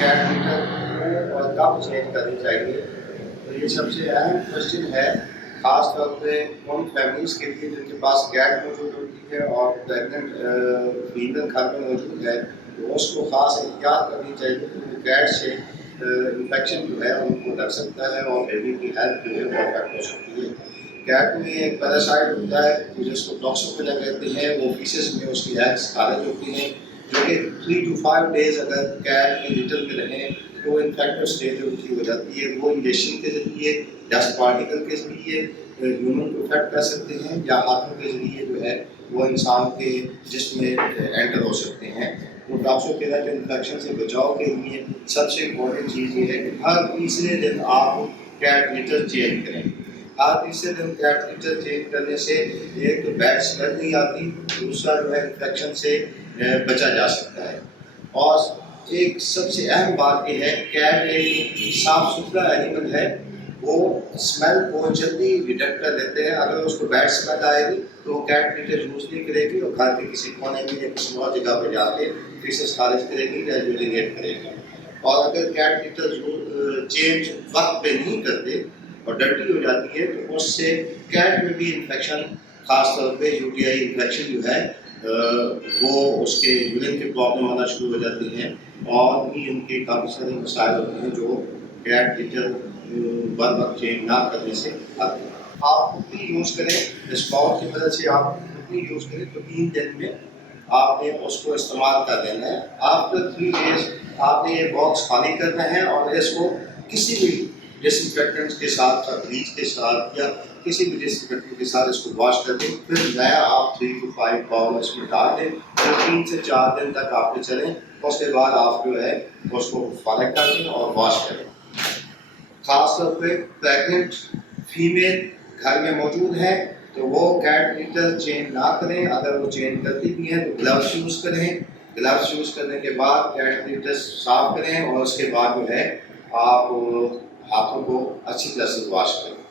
Cat litre को और कब चेंज करनी चाहिए, तो ये सबसे अहम क्वेश्चन है, ख़ास तौर पे उन फैमिलीज़ के लिए जिनके पास कैट मौजूद होती है और प्रेगनेंट फीमेल घर में मौजूद है, तो उसको ख़ास एहतियात करनी चाहिए क्योंकि कैट से इन्फेक्शन जो है उनको लग सकता है और बेबी की हेल्थ जो है वो अफेक्ट हो सकती है। कैट में एक पैरासाइट होता है जिसको ड्रॉक्सोफिला कहते हैं, वो फीसेस में उसकी एग्स खारिज होती हैं, जो कि 3 to 5 डेज़ अगर कैट के लिटर में रहें तो इन्फेक्टिव स्टेज उनकी हो जाती है। वो इंजेक्शन के ज़रिए, डस्ट पार्टिकल के ज़रिए ह्यूमन को इफेक्ट कर सकते हैं या हाथों के ज़रिए जो है वो इंसान के जिस्म में एंटर हो सकते हैं। तो ड्रॉक्सोफिला के इन्फेक्शन से बचाव के लिए सबसे इम्पोर्टेंट चीज़ ये है कि हर तीसरे दिन आप कैट लीटर चेंज करें। हर तीसरे दिन कैट लीटर चेंज करने से एक तो बैड स्मेल नहीं आती, दूसरा जो है इन्फेक्शन से बचा जा सकता है। और एक सबसे अहम बात यह है, कैट एक साफ़ सुथरा एनिमल है, वो स्मेल को जल्दी डिटेक्ट कर लेते हैं। अगर उसको बैड स्मेल आएगी तो वो कैट लीटर यूज़ नहीं करेगी और घर के किसी कोने में या किसी और जगह पर जाके फीसेस खारिज करेगी या यूरिनेट करेगी। और अगर कैट लीटर चेंज वक्त पे नहीं करते और डर्टी हो जाती है तो उससे कैट में भी इन्फेक्शन, ख़ास तौर पे यूटीआई इन्फेक्शन जो है वो उसके यूरिन की प्रॉब्लम आना शुरू हो जाती हैं और भी उनके काफ़ी सारे मसाइल होते हैं जो कैट लीटर बर वक्त चेंज ना करने से आते हैं। आप खुद यूज़ करें, स्पाउट की मदद से आप खुद यूज़ करें तो 3 दिन में आपने उसको इस्तेमाल कर देना है। आफ्टर 3 डेज़ आपने ये बॉक्स खाली करना है और इसको किसी भी डिसइंफेक्टेंट्स के साथ या ब्लीच के साथ या किसी भी डिसइंफेक्टेंट के साथ इसको वॉश कर दें। फिर नया आप 3 to 5 बाउल इसमें डाल दें और 3 से 4 दिन तक आपने चलें। उसके बाद आप जो है उसको फारग कर दें और वॉश करें। ख़ास तौर पे प्रेगनेंट फीमेल घर में मौजूद है तो वो कैट लीटर चेंज ना करें। अगर वो चेंज करती भी हैं तो ग्लव्स यूज़ करें। ग्लव्स यूज़ करने के बाद कैट लीटर साफ़ करें और उसके बाद जो है आप हाथों को अच्छी तरह से वॉश करें।